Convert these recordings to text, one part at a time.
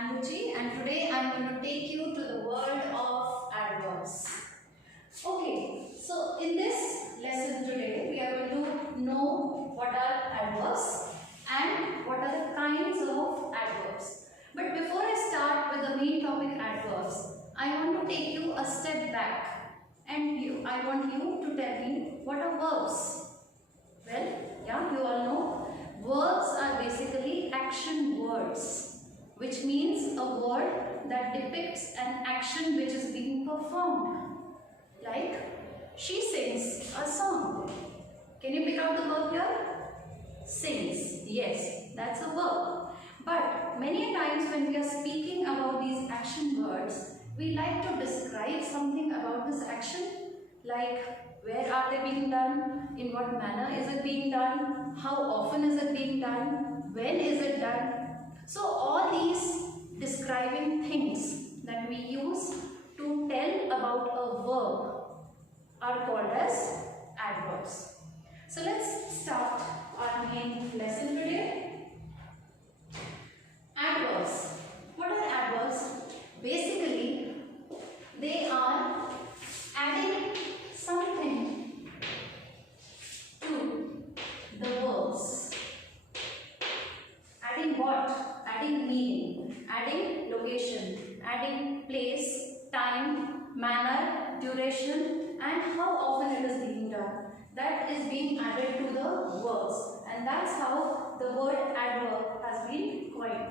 I'm Ruchi and today I'm going to take you to the world of adverbs. Okay, so in this lesson today we are going to know what are adverbs and what are the kinds of adverbs. But before I start with the main topic adverbs, I want to take you a step back and I want you to tell me what are verbs. Well, yeah, you all know verbs are basically action words, which means a word that depicts an action which is being performed. Like, she sings a song. Can you pick out the verb here? Sings. Yes, that's a verb. But many times when we are speaking about these action words, we like to describe something about this action, like where are they being done, in what manner is it being done, how often is it being done, when is it done. So all these describing things that we use to tell about a verb are called as adverbs. So let's start our main lesson today. Adverbs. What are adverbs? Basically, they are adding something to the verbs. Adding what? Adding meaning, adding location, adding place, time, manner, duration, and how often it is being done. That is being added to the verbs, and that's how the word adverb has been coined.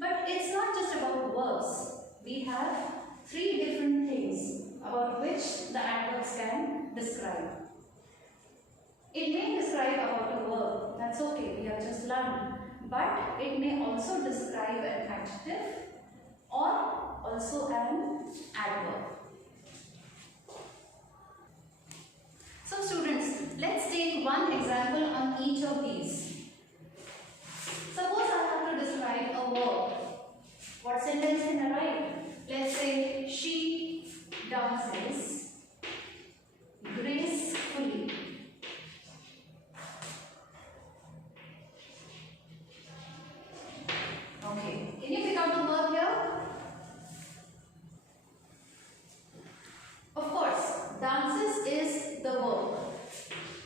But it's not just about verbs. We have three different things about which the adverbs can describe. It may describe about a verb, that's okay, we have just learned. But it may also describe an adjective or also an adverb. So students, let's take one example on each of these. Suppose I have to describe a verb. What sentence can I write? Let's say, she dances gracefully. Okay, can you pick out the verb here? Of course, dances is the verb.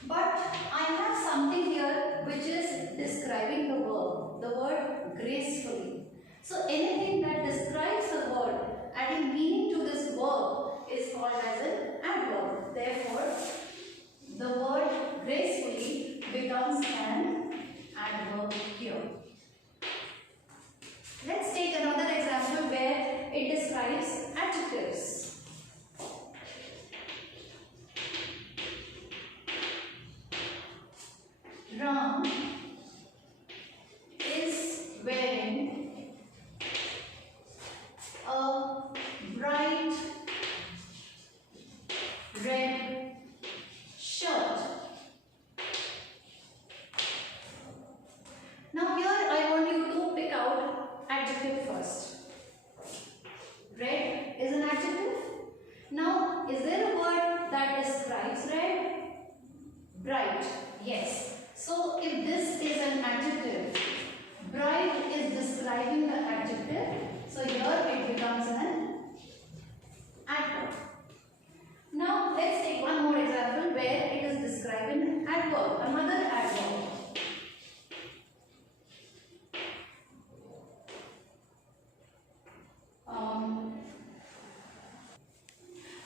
But I have something here which is describing the word gracefully. So anything that describes the word, adding meaning to this verb is called as an adverb. Therefore, the word gracefully becomes an adverb here. Let's take another example where it describes adjectives. Ram is wearing a bright red shirt. Now here I want you to pick out adjective first. Red is an adjective. Now, is there a word that describes red? Bright. Yes. So, if this is an adjective, bright is describing the adjective. So, here it becomes an adverb. Now, let's take one more example where it is describing an adverb, another adverb.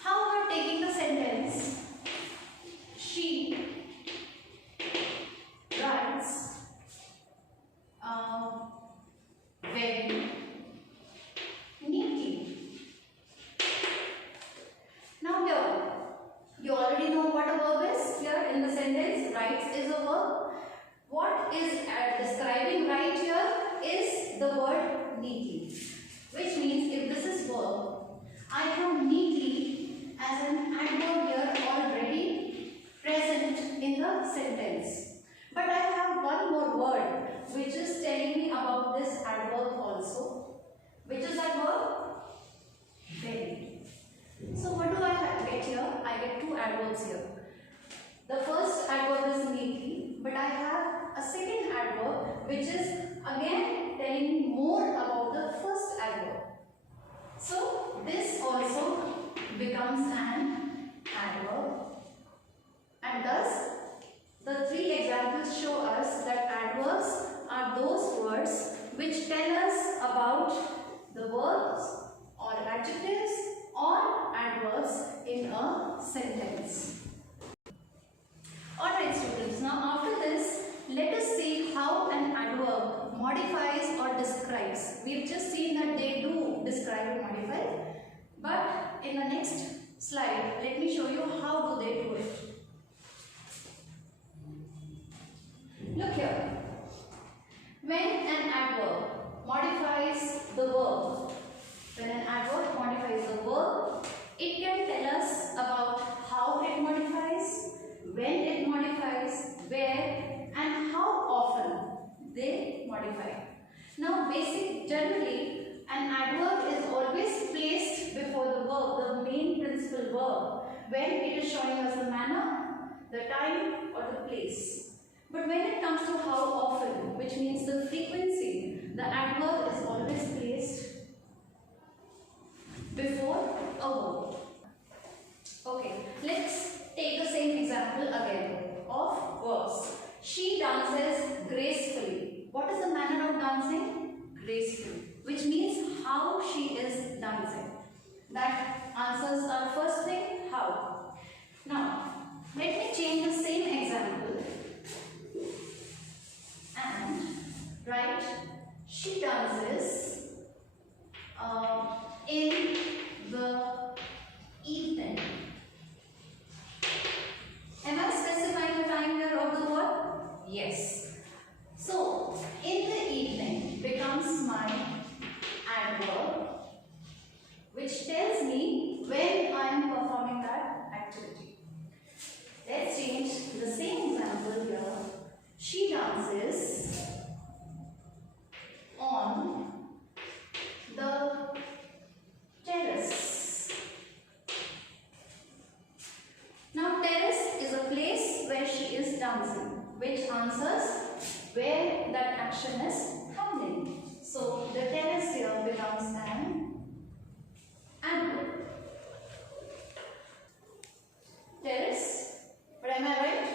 How about taking the sentence, she writes very neatly. Now here, you already know what a verb is. Here in the sentence, writes is a verb. What is describing right here is the word neatly. Which means if this is verb, I have neatly as an adverb here already present in the sentence. But I have one more word which is telling me about this adverb also. Which is that verb? Very. So what do I get here? I get two adverbs here. The first adverb is neatly, but I have a second adverb which is again telling me more about the first adverb. which tell us about the verbs or adjectives or adverbs in a sentence. Alright students, now after this, let us see how an adverb modifies or describes. We've just seen that they do describe and modify, but in the next slide, let me show you how do they do it. Look here. When an adverb modifies the verb, it can tell us about how it modifies, when it modifies, where and how often they modify. Now generally an adverb is always placed before the verb, the main principal verb, when it is showing us the manner, the time or the place. But when it comes to how often, which means the frequency, the adverb is always placed before a verb. Okay, let's take the same example again of verbs. She dances gracefully. What is the manner of dancing? Gracefully, which means how she is dancing. That answers our first thing, how. Now, let me change the same example and write she dances in the evening. Am I specifying the time here of the word? Yes. So, in the evening becomes my adverb, which tells me when I am performing that activity. Let's change the same example here. She dances on the terrace. Now terrace is a place where she is dancing, which answers where that action is happening. So the terrace here becomes an adverb. Terrace, but am I right?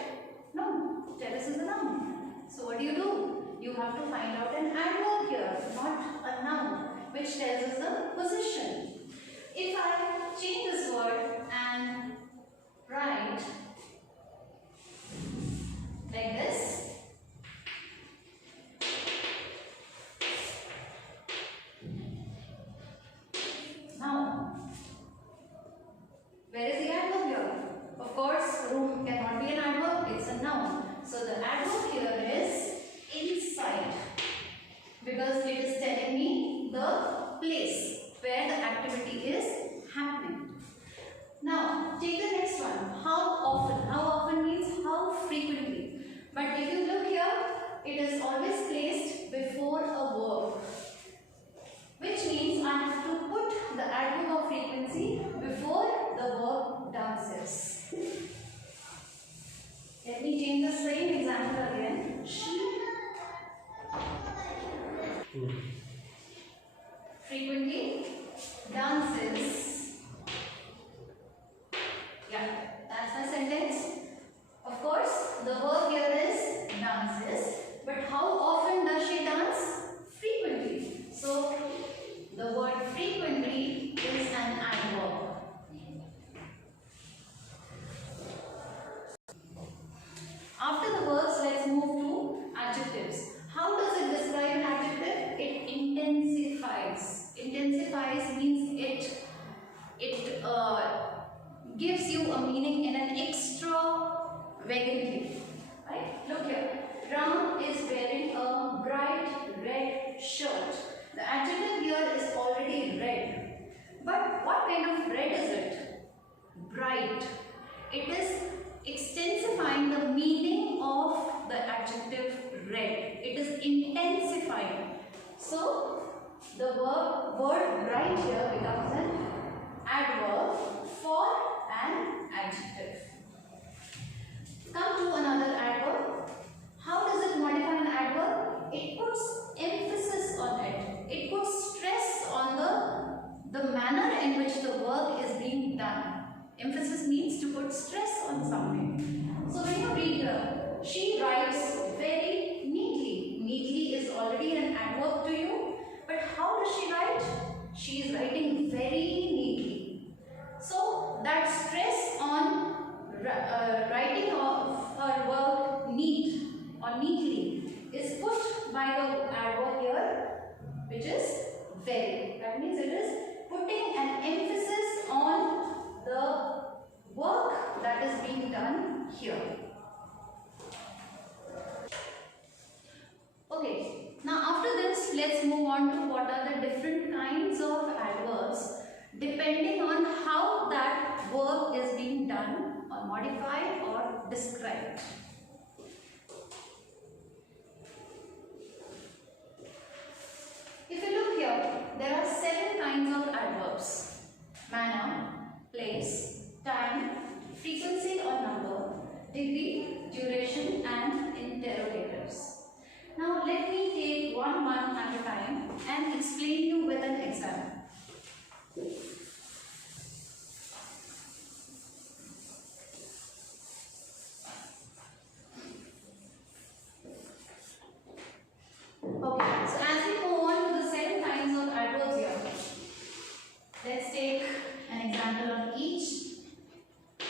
No, terrace is a noun. So what do? You have to find out an adverb here, not a noun, which tells us the position. If I change this word and write like this, now where is the adverb here? Of course, room cannot be an adverb, it's a noun. So the adverb here is inside, because it is telling me the place where the activity is happening. Now, take the next one. How often? How often means how frequently. But if you look here, it is always placed before a verb, which means I have to put the adverb of frequency before the verb dances. Let me change the same example again. She frequently dances. Yeah, that's my sentence. Of course, the verb here is dances. But how often does she dance? Frequently. So, the word frequently is an adverb. After the verbs, let's move to adjectives. How does it describe an adjective? It intensifies. Intensifies means it gives you a meaning in an extravagantly. Right? Look here. Ram is wearing a bright red shirt. The adjective here is already red. But what kind of red is it? Bright. It is extensifying the meaning of the adjective red. It is intensifying. So, the word bright here becomes an adverb for an adjective. Come to another adverb. How does it modify an adverb? It puts emphasis on it. It puts stress on the manner in which the work is being done. Emphasis means to put stress on something. So when you read here, she writes very neatly. Neatly is already an adverb to you. which is very. That means it is putting an emphasis on the work that is being done here. Okay, now after this, let's move on to what are the different kinds of adverbs depending on how that work is being done or modified or described. If you look here, there are 7 kinds of adverbs: manner, place, time, frequency or number, degree, duration and interrogators. Now let me take one at a time and explain you with an example. Okay, so as we go on to the 7 kinds of adverbs here, let's take an example of each.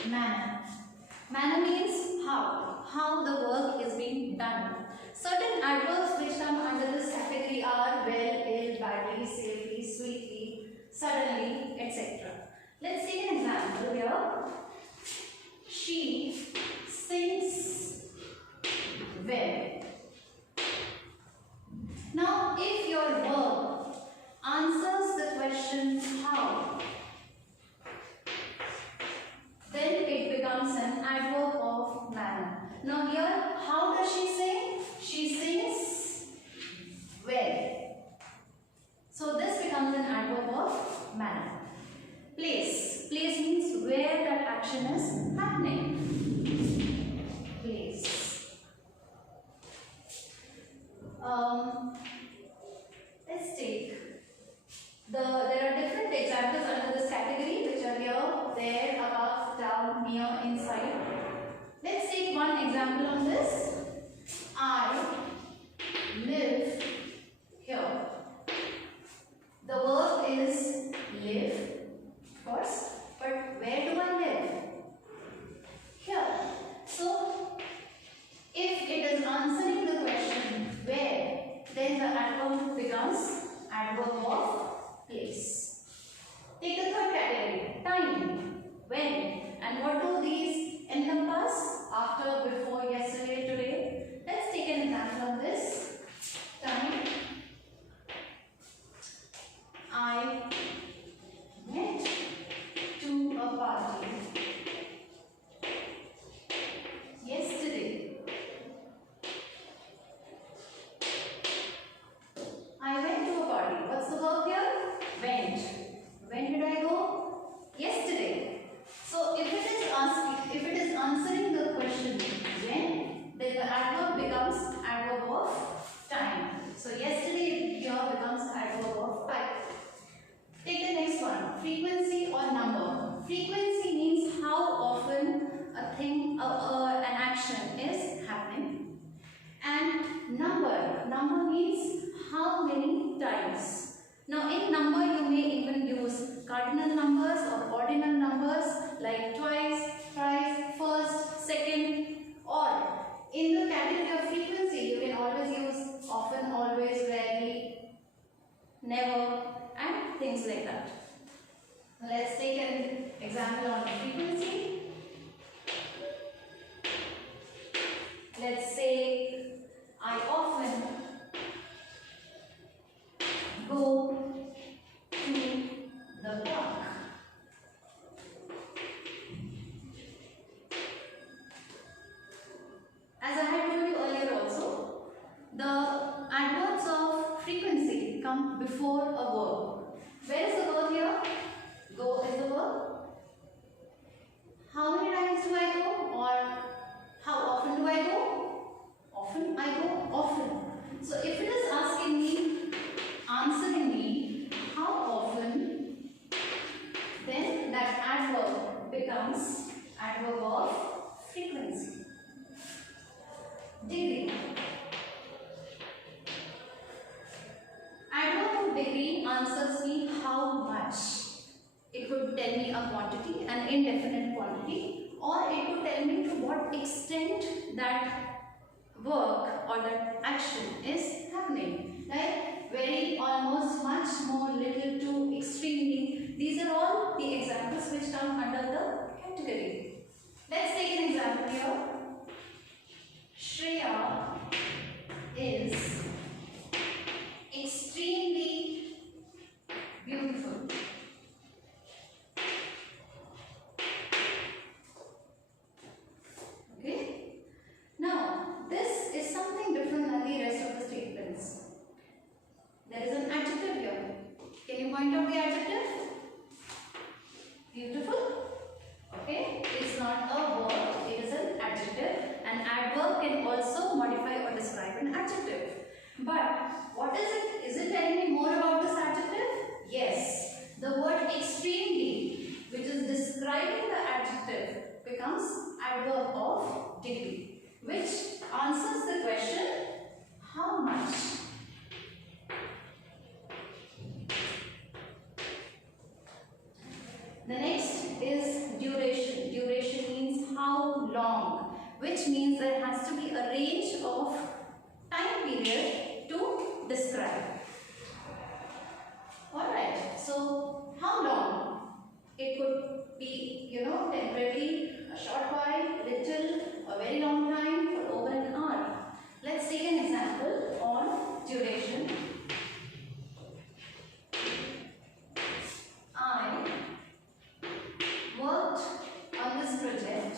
Manner. Manner means how the work is being done. Certain adverbs which come under this category are well, ill, badly, safely, sweetly, suddenly, etc. Let's take an example here. She sings well. Now, if your verb answers the question how, then it becomes an adverb of manner. Now here, how does she sing? She sings well. So this becomes an adverb of manner. Place. Place means where that action is happening. Place. Let's take there are different examples under this category which are here, there, above, down, near, inside. Let's take one example on this. I live here. The verb is live, of course, but where do I live? Here. So, if it is answering the question where, then the adverb becomes adverb of place. Take the third category, time, when, and what do these encompass? After, before, yesterday, today. Let's take an example of this. Time. I went to a party yesterday. I went to a party. What's the verb here? Went. When did I go? Yesterday. So if it is answering the question when, then the adverb becomes adverb of time. So yesterday here becomes adverb of time. Take the next one, frequency or number. Frequency means how often a thing, an action is happening. And number means how many times. Now in number you may even use cardinal numbers or ordinal numbers like twice, thrice, first, second, or in the category of frequency you can always use often, always, rarely, never and things like that. Let's take an example on frequency. Let's say I often go to the park. As I had told you earlier also, the adverbs of frequency come before a verb. Where is the verb here? Go is the verb. How many times do I go? Or how often do I go? Often I go often. So if it is asking me, answering me, how often, then that adverb becomes adverb of frequency. Degree. Adverb of degree answers me how much. It could tell me a quantity, an indefinite quantity, or it could tell me to what extent that work or that action is happening. Like very almost much more, little, too, extremely. These are all the examples which come under the category. Let's take an example here. Shreya is extremely beautiful. Okay. Now, this is something different than the rest of the statements. There is an adjective here. Can you point out the adjective? Beautiful. Okay. It's not a word, it is an adjective. An adverb can also modify or describe an adjective. But what is it? Is it telling me more about this adjective? Yes. The word extremely, which is describing the adjective, becomes adverb of degree, which answers the question, how much? The next is duration. Duration means how long, which means there has to be a range of time period to describe. Alright, so how long? It could be, temporarily, a short while, little, a very long time, or over an hour. Let's take an example on duration. I worked on this project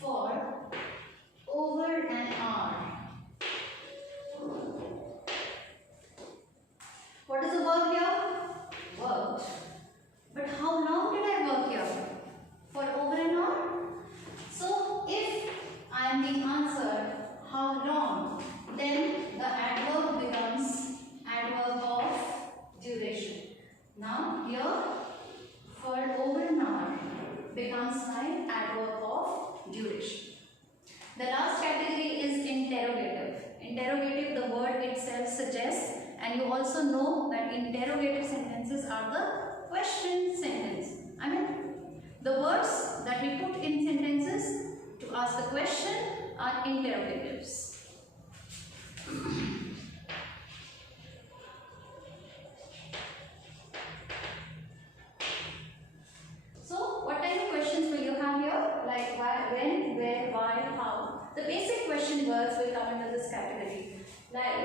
for over an hour. What is the verb here? Worked. But how long did I work here? For over an hour? So if I am being answered how long, then the adverb becomes adverb of duration. Now here for over an hour becomes my adverb of duration. The last category is interrogative. Interrogative, the word itself suggests, and you also know that interrogative sentences are the question sentence. I mean, the words that we put in sentences to ask the question are interrogatives. So, what type of questions will you have here? Like why, when, where, why, how. The basic question words will come under this category. Like